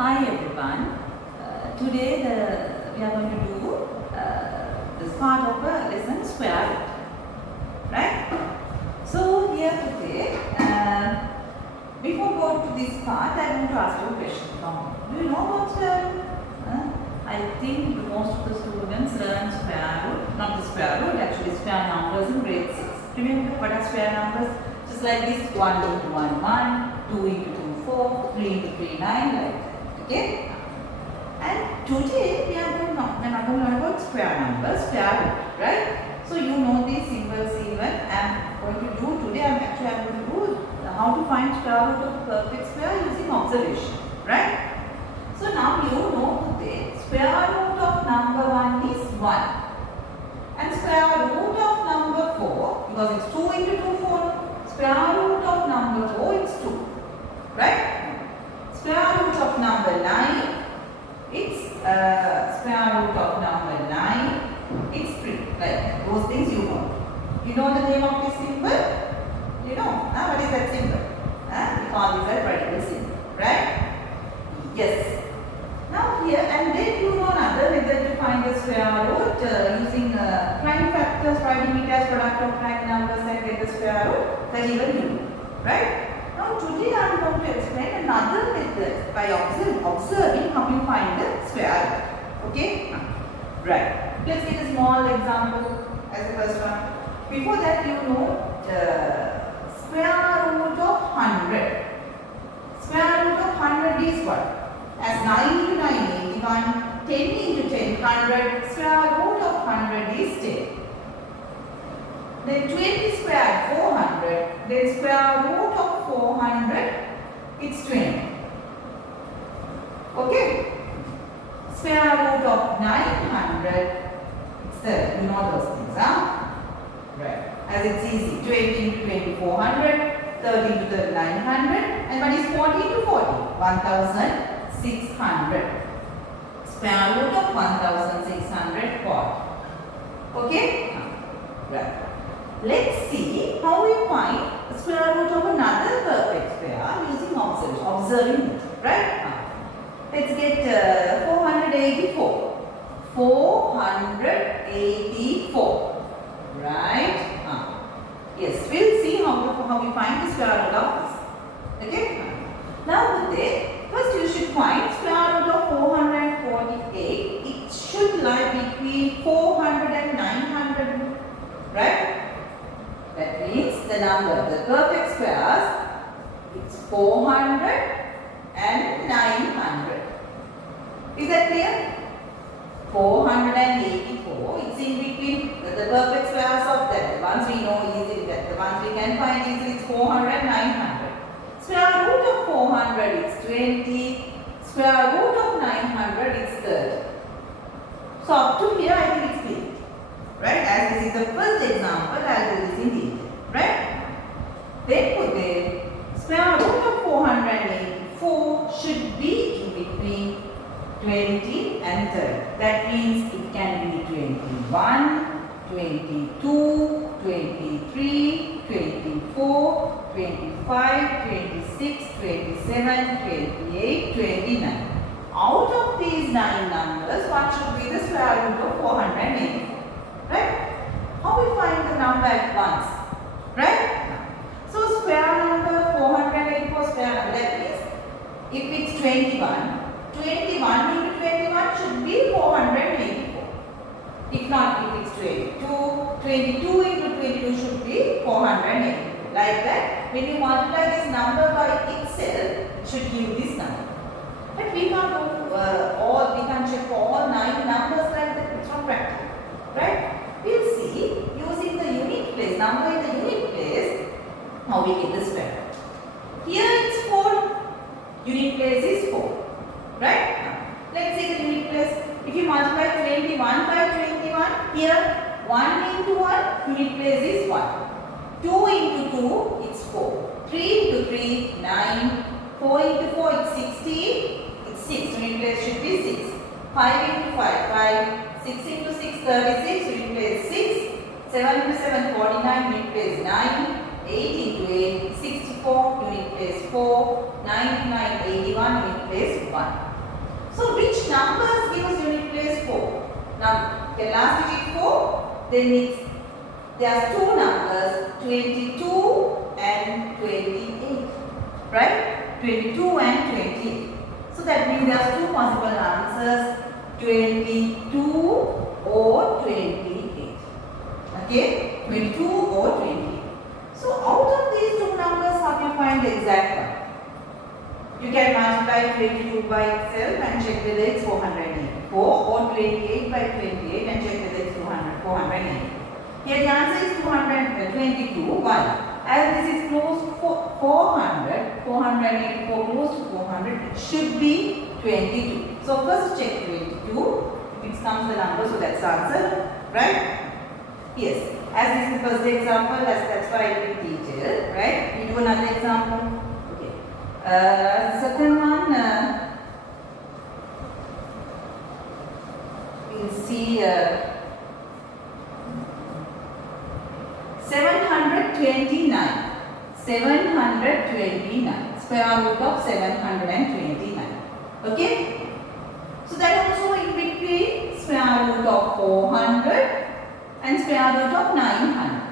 Hi everyone. Today we are going to do this part of a lesson square root, right? So here today, before going to this part, I want to ask you a question. Do you know about square root? I think most of the students learn square root, not the square root, actually square numbers in grade 6. Remember what are square numbers? Just like this: 1 into 1, 1, 2 into 2, 4, 3 into 3, 9, like that. Okay? And today we are going to learn about square numbers, square root, right? So you know these symbols even. I am going to do today. I am going to do how to find square root of perfect square using observation, right? So now you know today square root of number 1 is 1, and square root of number 4, because it's 2 into 2, 4. Square root of number 4 is 2, right? Square root of number 9, it's square root of number 9, it's 3. Like those things you know. You know the name of this symbol? You know. What is that symbol? We call this a vertical symbol, right? Yes. Now here, and then you know another method to find the square root using prime factors, writing it as product of prime numbers and get the square root, that even you know, right? Now today I am going to explain another method by observing how you find the square root. Okay? Right. Let's take a small example as the first one. Before that, you know square root of 100. Square root of 100 is what? As 9 into 9, 81, 10 into 10, 100. Square root of 100 is 10. Then 20 squared, 400. Then square root of 400, it's 20. Okay? Square root of 900, it's 30. You know those things, huh? Right. As it's easy. 20 into 20, 400. 30 into 30, 900. And what is 40 into 40? 1600. Square root of 1600 40. Okay? Right. Let's see how we find the square root of another perfect square using observing it, right? Let's get 484. 484, right? Yes, we'll see how we find the square root of this. Okay? Now today, first you should find square root of 448. It should lie between 400 and 900, right? That means the number, the perfect squares, it's 400 and 900. Is that clear? 484, it's in between the perfect squares of that. The ones we know easily, the ones we can find easily, it's 400 and 900. Square root of 400 is 20. Square root of 900 is 30. So up to here I think it's clear. Right? As this is the first example, I'll do this in detail. Right? Then put there, square root of 484 should be in between 20 and 30. That means it can be 21, 22, 23, 24, 25, 26, 27, 28, 29. Out of these 9 numbers, what should be the square root of 484? Right? How we find the number at once? Right? So square number 484 square number, that means if it's 21, 21 into 21 should be 484. If not, if it's 22, 22 into 22 should be 484. Like that, when you multiply this number by itself, it should give this number. But we can't do we can't check for all 9 numbers like that. It's not practical. Right? We'll see using the unit place, number in the unit place, how we get the square. Here it's 4. Unit place is 4. Right? Let's see the unit place. If you multiply 21 by 21, here 1 into 1, unit place is 1. 2 into 2, it's 4. 3 into 3, 9. 4 into 4, it's 16. It's 6. Unit place should be 6. 5 into 5, 5. 6 into 6, 36, unit place 6. 7 into 7, 49, unit place 9. 8 into 8, 64, unit place 4. 9 into 9, 81, unit place 1. numbers gives unit place 4. Now, the last digit 4, then there are two numbers 22 and 28. Right? 22 and 28. So that means there are two possible answers, 22 or 28. Okay? 22 or 28. So out of these two numbers, how do you find the exact one? You can multiply 22 by itself and check whether it's 484, or 28 by 28 and check whether it's 480. Here the answer is 222. Why? As this is close to 400, 484 close to 400, it should be 22. So first check 22. If it comes the number, so that's the answer. Right? Yes. As this is the first example, that's why I did detail. Right? We do another example. Okay. Second one, we'll see 729. 729. Square root of 729. Okay? So that also in between square root of 400 and square root of 900.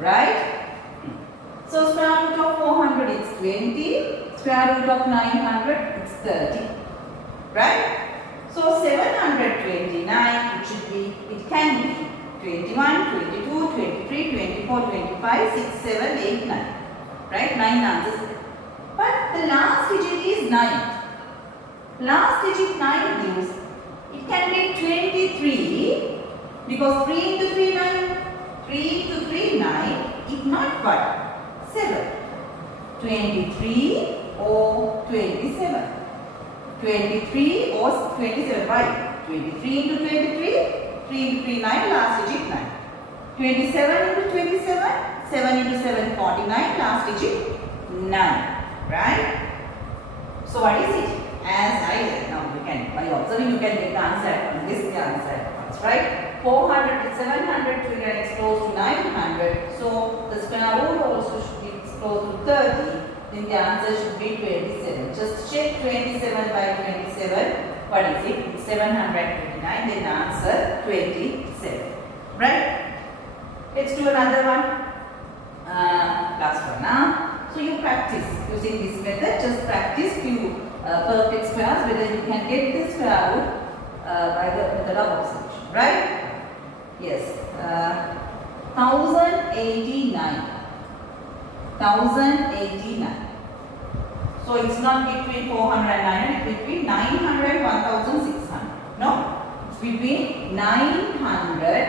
Right? So square root of 400 is 20. Square root of 900 is 30. Right? So 729, it can be 21, 22, 23, 24, 25, 6, 7, 8, 9. Right? 9 answers. But the last digit is 9. Last digit 9 gives, it can be 23 because 3 into 3, 9. 3 into 3, 9. If not what? 7. 23 or 27. 23 or 27. Why? 23 into 23. 3 into 3, 9, last digit 9. 27 into 27, 7 into 7, 49, last digit 9. Right? So what is it? As I said, now you can, by observing you can get the answer from this, the answer comes, right? 400 is 700, 300 is close to 900. So the square root also should be close to 30. Then the answer should be 27. Just check 27 by 27. What is it? It's 729. Then the answer 27. Right? Let's do another one. Last one now. So you practice using this method. Just practice few perfect squares, whether you can get the square root by the method of observation. Right? Yes. 1089. 1089. So it's not between 400 and 900, it's between 900 and 1600. No? It's between 900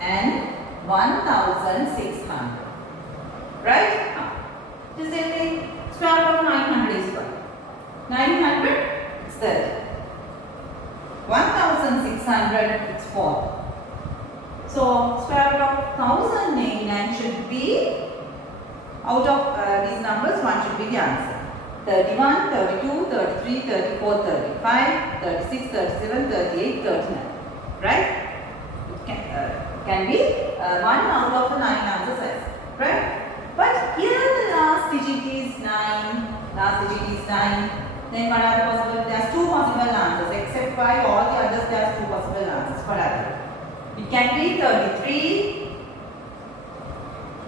and 1600. Right? Just say square root of 900 is what? 900 is 30. 1600 is 4. So square root of 1089 should be, out of these numbers, one should be the answer. 31, 32, 33, 34, 35, 36, 37, 38, 39. Right? It can be one out of the 9 answers. Right? But here the last digit is 9. Last digit is 9. Then what are the possible? There are 2 possible answers. Except by all the others, there are 2 possible answers. What are they? It can be 33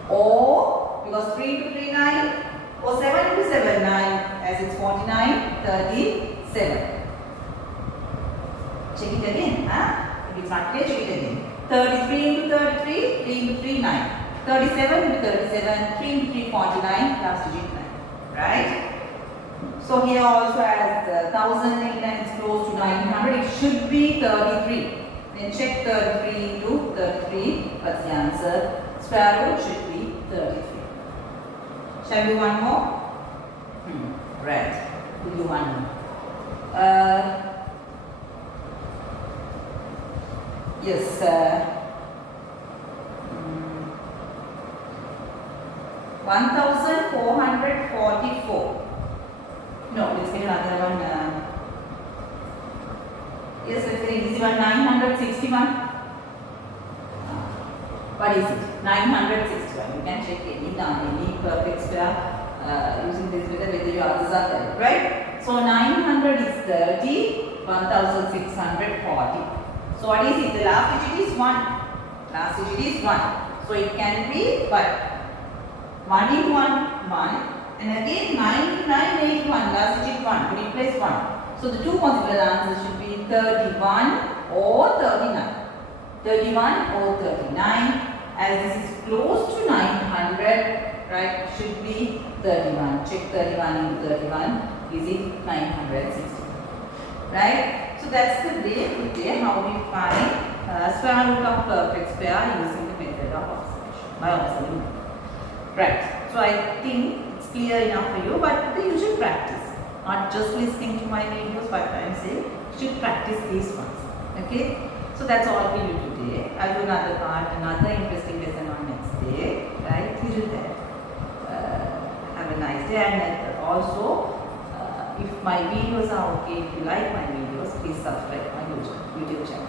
or, because 3 into 3, 9. Or 7 into 7, 9, as it's 49, 37. Check it again. If it's not clear, check it again. 33 into 33, 3 into 3, 9. 37 into 37, 3 into 3, 49, last digit 9. Right? So here also as 1089 is close to 900, it should be 33. Then check 33 into 33, what's the answer? Square root should be 33. Shall we do one more? Right. We'll do one more. Yes. 1444. No, let's get another one. Yes, let's get easy one. 961. What is it? 961. You can check any perfect square using this method whether your answers are correct, right? So So 900 is 30, 1640. So what is it? The last digit is 1. Last digit is 1. So it can be what? 1 in 1, 1. And again 9981, last digit 1. Could replace 1. So the two possible answers should be 31 or 39. 31 or 39. As this is close to 900, right, should be 31. Check 31 into 31. Is it 960? Right? So that's the way today how we find square root of perfect square using the method of observation, by observing. Right. So I think it's clear enough for you, but the usual practice, not just listening to my videos, but I'm saying you should practice these ones. Okay? So that's all for you today. I'll do another part, another interesting lesson on next day. Right? Till then, have a nice day. And also, if my videos are okay, if you like my videos, please subscribe my YouTube channel.